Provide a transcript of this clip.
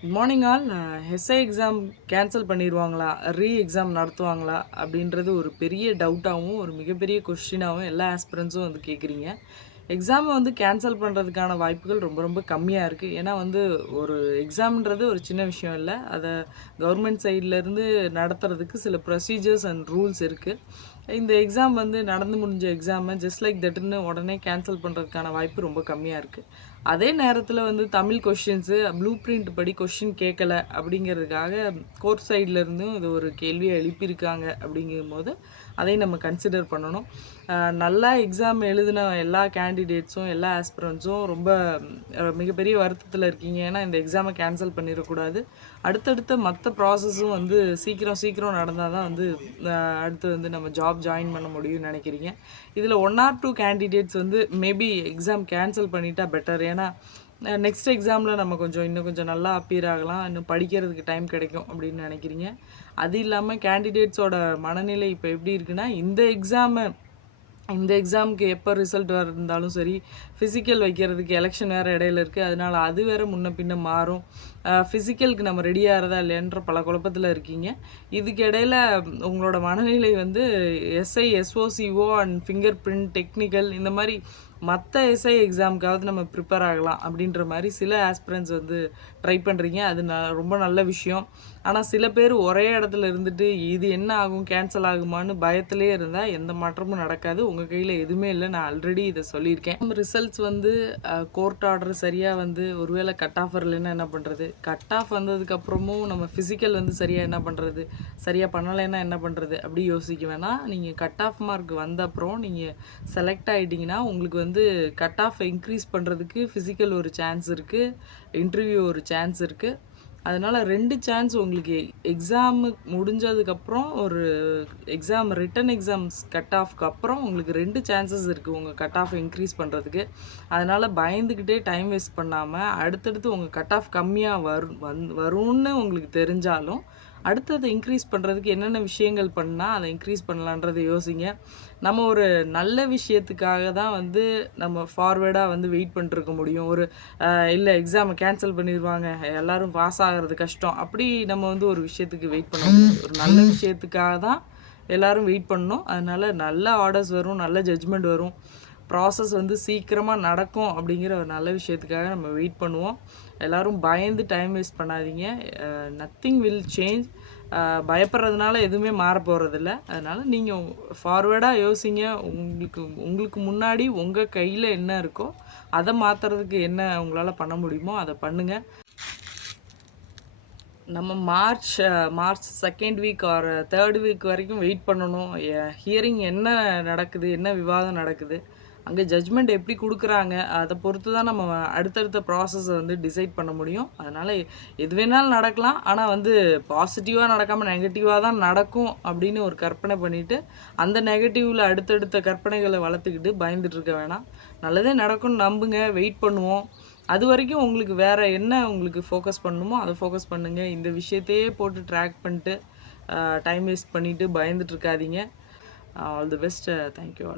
Good morning all. SI exam cancel பண்ணிடுவாங்களா, exam நடத்துவாங்களா அப்படின்றது ஒரு பெரிய டவுட்டாகவும் ஒரு மிகப்பெரிய கொஸ்டினாகவும் எல்லா ஆஸ்பிரன்ஸும் வந்து கேட்குறீங்க. எக்ஸாமை வந்து கேன்சல் பண்ணுறதுக்கான வாய்ப்புகள் ரொம்ப ரொம்ப கம்மியாக இருக்குது. ஏன்னா வந்து ஒரு எக்ஸாம்ன்றது ஒரு சின்ன விஷயம் இல்லை. அதை கவர்மெண்ட் சைட்லேருந்து நடத்துறதுக்கு சில ப்ரொசீஜர்ஸ் அண்ட் ரூல்ஸ் இருக்குது. இந்த எக்ஸாம் வந்து நடந்து முடிஞ்ச எக்ஸாமை ஜஸ்ட் லைக் தட்டுன்னு உடனே கேன்சல் பண்ணுறதுக்கான வாய்ப்பு ரொம்ப கம்மியாக இருக்குது. அதே நேரத்தில் வந்து தமிழ் கொஷின்ஸு ப்ளூ பிரிண்ட் படி கொஷின் கேட்கல அப்படிங்கிறதுக்காக கோர்ட் சைட்லேருந்தும் இது ஒரு கேள்வியை எழுப்பியிருக்காங்க. அப்படிங்கும்போது அதையும் நம்ம கன்சிடர் பண்ணணும். நல்லா எக்ஸாம் எழுதின எல்லா கேண்டிடேட்ஸும் எல்லா ஆஸ்பிரன்ஸும் ரொம்ப மிகப்பெரிய வருத்தத்தில் இருக்கீங்க. ஏன்னா இந்த எக்ஸாமை கேன்சல் பண்ணிடக்கூடாது. அடுத்தடுத்த மற்ற ப்ராசஸும் வந்து சீக்கிரம் நடந்தால் தான் வந்து அடுத்து வந்து நம்ம ஜாப் ஜாயின் பண்ண முடியும்னு நினைக்கிறீங்க. இதில் 1 or 2 கேண்டிடேட்ஸ் வந்து மேபி எக்ஸாம் கேன்சல் பண்ணிட்டா பெட்டர். ஏன்னா நெக்ஸ்ட் எக்ஸாமில் நம்ம இன்னும் கொஞ்சம் நல்லா அப்பியர் ஆகலாம், இன்னும் படிக்கிறதுக்கு டைம் கிடைக்கும் அப்படின்னு நினைக்கிறீங்க. அது இல்லாமல் கேண்டிடேட்ஸோட மனநிலை இப்போ எப்படி இருக்குன்னா, இந்த எக்ஸாமுக்கு எப்போ ரிசல்ட் இருந்தாலும் சரி, ஃபிசிக்கல் வைக்கிறதுக்கு எலெக்ஷன் வேறு இடையில இருக்குது. அதனால் அது வேறு முன்ன பின்ன மாறும். ஃபிசிக்கலுக்கு நம்ம ரெடி ஆகிறதா இல்லைன்ற பல குழப்பத்தில் இருக்கீங்க. இதுக்கு இடையில உங்களோட மனநிலை வந்து SI, SOCO and finger print, technical இந்த மாதிரி மற்ற எஸ்ஐ எக்ஸாமுக்காவது நம்ம ப்ரிப்பேர் ஆகலாம் அப்படின்ற மாதிரி சில ஆஸ்பிரன்ஸ் வந்து ட்ரை பண்ணுறீங்க. அது ரொம்ப நல்ல விஷயம். ஆனால் சில பேர் ஒரே இடத்துல இருந்துட்டு இது என்ன ஆகும், கேன்சல் ஆகுமான்னு பயத்திலே இருந்தால் எந்த மாற்றமும் நடக்காது. உங்கள் கையில் எதுவுமே இல்லை. நான் ஆல்ரெடி இதை சொல்லியிருக்கேன். ரிசல்ட்ஸ் வந்து கோர்ட் ஆர்டர் சரியாக வந்து ஒருவேளை கட் ஆஃப் வரலைன்னா என்ன பண்ணுறது, கட் ஆஃப் வந்ததுக்கப்புறமும் நம்ம ஃபிசிக்கல் வந்து சரியாக என்ன பண்ணுறது, சரியாக பண்ணலைன்னா என்ன பண்ணுறது அப்படி யோசிக்க வேணாம். நீங்கள் கட் ஆஃப் மார்க் வந்த அப்புறம் நீங்கள் செலக்ட் ஆகிட்டிங்கன்னா உங்களுக்கு வந்து கட் ஆஃப் இன்க்ரீஸ் பண்ணுறதுக்கு ஃபிசிக்கல் ஒரு சான்ஸ் இருக்குது, இன்டர்வியூ ஒரு சான்ஸ் இருக்குது. அதனால் 2 சான்ஸ் உங்களுக்கு எக்ஸாமு முடிஞ்சதுக்கப்புறம் ஒரு ரிட்டன் எக்ஸாம்ஸ் கட் ஆஃப்க்கு அப்புறம் உங்களுக்கு 2 சான்சஸ் இருக்குது உங்கள் கட் ஆஃப் இன்க்ரீஸ் பண்ணுறதுக்கு. அதனால் பயந்துக்கிட்டே டைம் வேஸ்ட் பண்ணாமல் அடுத்தடுத்து உங்கள் கட் ஆஃப் கம்மியாக வரும்னு உங்களுக்கு தெரிஞ்சாலும் அடுத்ததை இன்க்ரீஸ் பண்ணுறதுக்கு என்னென்ன விஷயங்கள் பண்ணால் அதை இன்க்ரீஸ் பண்ணலான்றதை யோசிங்க. நம்ம ஒரு நல்ல விஷயத்துக்காக தான் வந்து நம்ம ஃபார்வேர்டாக வந்து வெயிட் பண்ணிருக்க முடியும். ஒரு இல்லை எக்ஸாமை கேன்சல் பண்ணிடுவாங்க, எல்லோரும் பாஸ் ஆகிறது கஷ்டம், அப்படி நம்ம வந்து ஒரு விஷயத்துக்கு வெயிட் பண்ண முடியாது. ஒரு நல்ல விஷயத்துக்காக தான் எல்லோரும் வெயிட் பண்ணணும். அதனால் நல்ல ஆர்டர்ஸ் வரும், நல்ல ஜட்ஜ்மெண்ட் வரும், ப்ராசஸ் வந்து சீக்கிரமாக நடக்கும் அப்படிங்கிற ஒரு நல்ல விஷயத்துக்காக நம்ம வெயிட் பண்ணுவோம். எல்லோரும் பயந்து டைம் வேஸ்ட் பண்ணாதீங்க. Nothing will change. பயப்படுறதுனால எதுவுமே மாற போகிறதில்ல. அதனால் நீங்கள் ஃபார்வேர்டாக யோசிங்க. உங்களுக்கு முன்னாடி உங்கள் கையில் என்ன இருக்கோ அதை மாற்றுறதுக்கு என்ன உங்களால் பண்ண முடியுமோ அதை பண்ணுங்கள். நம்ம March 2nd week or 3rd week வரைக்கும் வெயிட் பண்ணணும். ஹியரிங் என்ன நடக்குது, என்ன விவாதம் நடக்குது, அங்கே ஜட்ஜ்மெண்ட் எப்படி கொடுக்குறாங்க, அதை பொறுத்து தான் நம்ம அடுத்தடுத்த ப்ராசஸை வந்து டிசைட் பண்ண முடியும். அதனால் எது வேணாலும் நடக்கலாம். ஆனால் வந்து பாசிட்டிவாக நடக்காமல் நெகட்டிவாக தான் நடக்கும் அப்படின்னு ஒரு கற்பனை பண்ணிவிட்டு அந்த நெகட்டிவில் அடுத்தடுத்த கற்பனைகளை வளர்த்துக்கிட்டு பயந்துட்டு இருக்க வேணாம். நல்லதே நடக்கும்னு நம்புங்க, வெயிட் பண்ணுவோம். அது வரைக்கும் உங்களுக்கு வேறு என்ன உங்களுக்கு ஃபோக்கஸ் பண்ணணுமோ அதை ஃபோக்கஸ் பண்ணுங்கள். இந்த விஷயத்தையே போட்டு ட்ராக் பண்ணிட்டு டைம் வேஸ்ட் பண்ணிவிட்டு பயந்துட்டு இருக்காதீங்க. All the best. Thank you all.